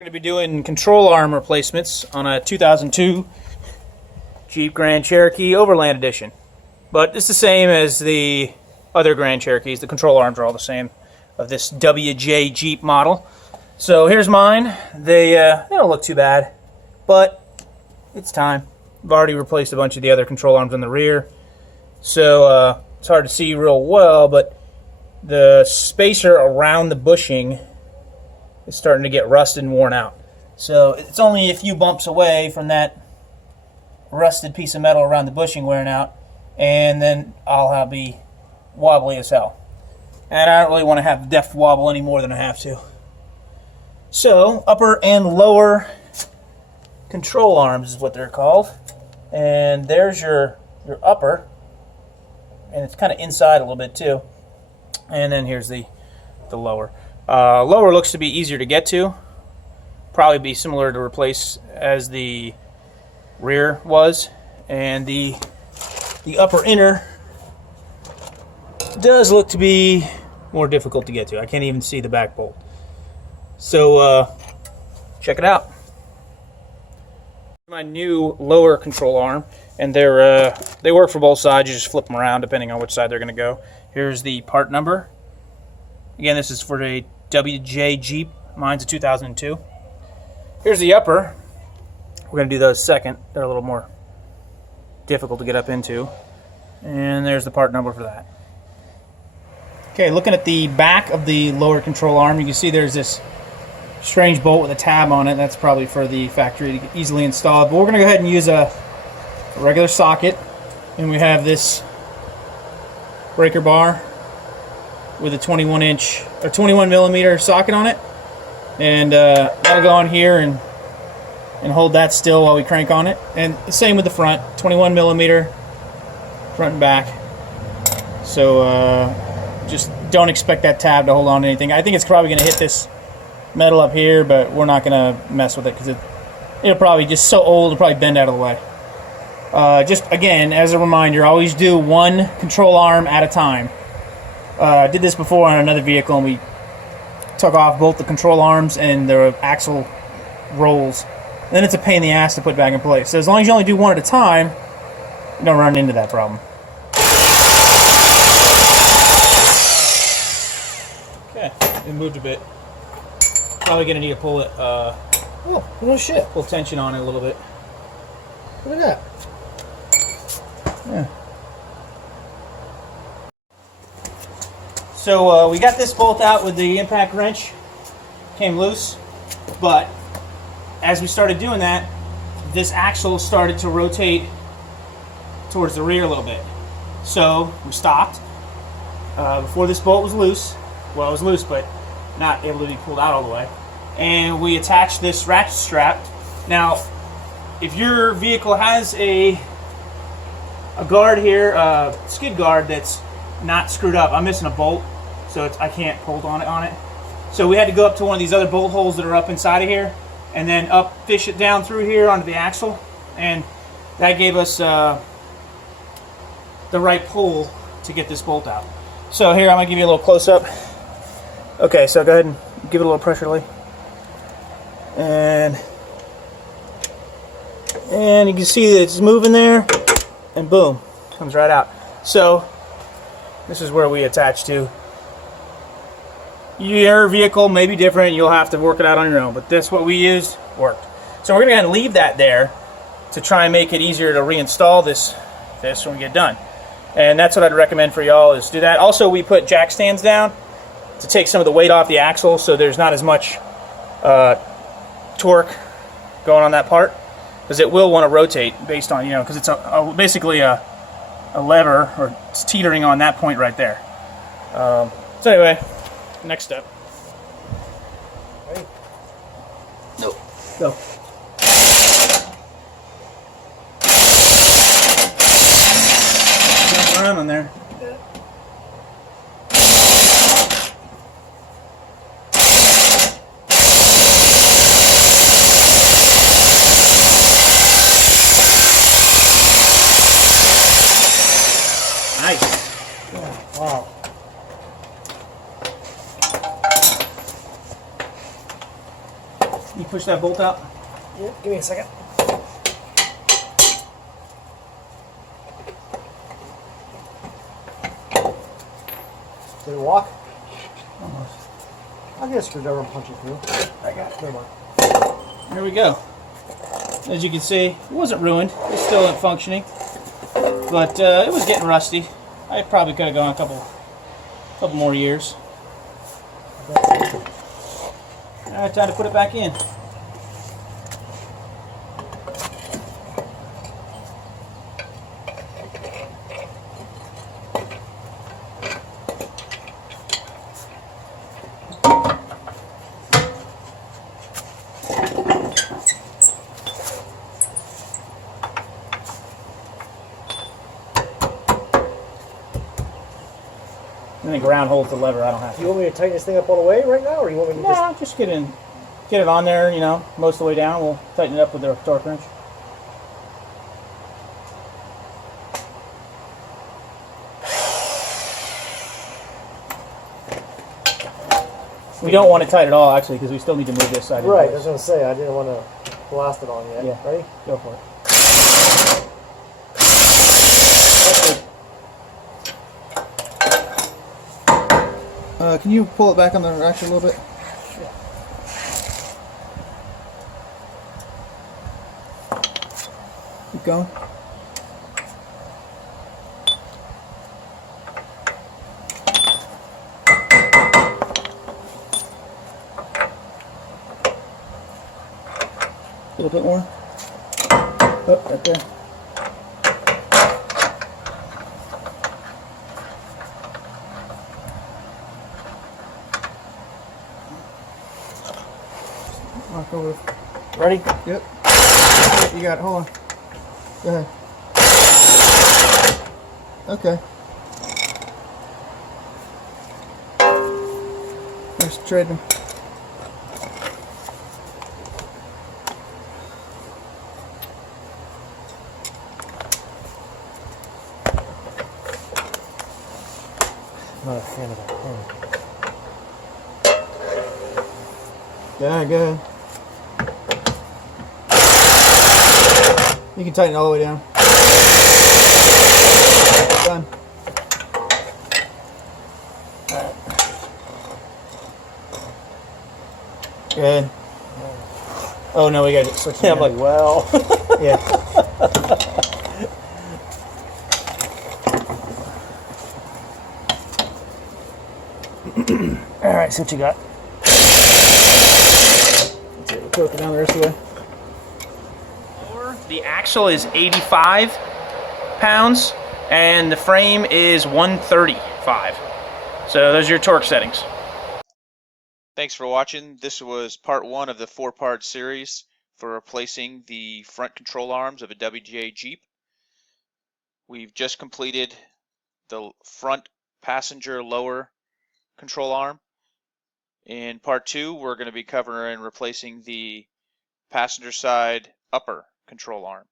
We're going to be doing control arm replacements on a 2002 Jeep Grand Cherokee Overland Edition. But it's the same as the other Grand Cherokees. The control arms are all the same of this WJ Jeep model. So here's mine. They don't look too bad, but it's time. I've already replaced a bunch of the other control arms on the rear. So it's hard to see real well, but the spacer around the bushing is starting to get rusted and worn out. So it's only a few bumps away from that rusted piece of metal around the bushing wearing out, and then I'll be wobbly as hell. And I don't really want to have depth wobble any more than I have to. So upper and lower control arms is what they're called. And there's your upper, and it's kind of inside a little bit too. And then here's the lower. Lower looks to be easier to get to. Probably be similar to replace as the rear was. And the upper inner does look to be more difficult to get to. I can't even see the back bolt. So check it out. My new lower control arm, and they work for both sides. You just flip them around depending on which side they're going to go. Here's the part number. Again, this is for a WJ Jeep. Mine's a 2002. Here's the upper. We're going to do those second. They're a little more difficult to get up into. And there's the part number for that. Okay, looking at the back of the lower control arm, you can see there's this strange bolt with a tab on it. That's probably for the factory to get easily installed. But we're going to go ahead and use a regular socket. And we have this breaker bar with a 21-inch or 21-millimeter socket on it, and that'll go on here and hold that still while we crank on it. And the same with the front, 21-millimeter front and back. So just don't expect that tab to hold on to anything. I think it's probably going to hit this metal up here, but we're not going to mess with it because it'll probably just so old it'll probably bend out of the way. Just again, as a reminder, always do one control arm at a time. I did this before on another vehicle, and we took off both the control arms and the axle rolls. And then it's a pain in the ass to put back in place. So as long as you only do one at a time, you don't run into that problem. Okay, it moved a bit. Probably gonna need to pull it. Oh, no shit. Pull tension on it a little bit. Look at that. Yeah. So we got this bolt out with the impact wrench. Came loose, but as we started doing that, this axle started to rotate towards the rear a little bit. So we stopped before this bolt was loose. Well, it was loose, but not able to be pulled out all the way. And we attached this ratchet strap. Now, if your vehicle has a guard here, a skid guard that's not screwed up, I'm missing a bolt, so I can't hold on it. So we had to go up to one of these other bolt holes that are up inside of here, and then fish it down through here onto the axle, and that gave us the right pull to get this bolt out. So here, I'm gonna give you a little close up. Okay, so go ahead and give it a little pressure, Lee. And you can see that it's moving there, and boom, comes right out. So this is where we attach to. Your vehicle may be different, you'll have to work it out on your own, but this, what we used, worked. So we're gonna leave that there to try and make it easier to reinstall this when we get done. And that's what I'd recommend for y'all, is do that. Also, we put jack stands down to take some of the weight off the axle, so there's not as much torque going on that part, because it will want to rotate based on, because it's basically a lever, or it's teetering on that point right there. So anyway, next step. Ready? No. Go. Jump around on there. Nice. Yeah, wow. You push that bolt out? Yeah, give me a second. Did it walk? Almost. I'll get a screwdriver and punch it through. I got it. Never mind. There we go. As you can see, it wasn't ruined. It's still functioning, but it was getting rusty. I probably could have gone a couple more years. All right, time to put it back in. And the ground holds the lever. I don't have to. You want me to tighten this thing up all the way right now, or you want me to just... No, just get it on there, you know, most of the way down. We'll tighten it up with the torque wrench. We don't want it tight at all, actually, because we still need to move this side. Right, I was going to say, I didn't want to blast it on yet. Yeah. Ready? Go for it. Can you pull it back on the rack a little bit? Yeah. Keep going. A little bit more. Oh, right there. Walk over. Ready? Yep. You got it. Hold on. Go ahead. Okay. There's treading. I'm not a fan of that pen. Go ahead. You can tighten it all the way down. Done. Good. Oh no, we gotta switch. Yeah, I'm like, well. Yeah. All right, see what you got. Let's see, we'll torque it down the rest of the way. The axle is 85 pounds, and the frame is 135. So those are your torque settings. Thanks for watching. This was part 1 of the 4-part series for replacing the front control arms of a WJ Jeep. We've just completed the front passenger lower control arm. In part 2, we're going to be covering replacing the passenger side upper control arm.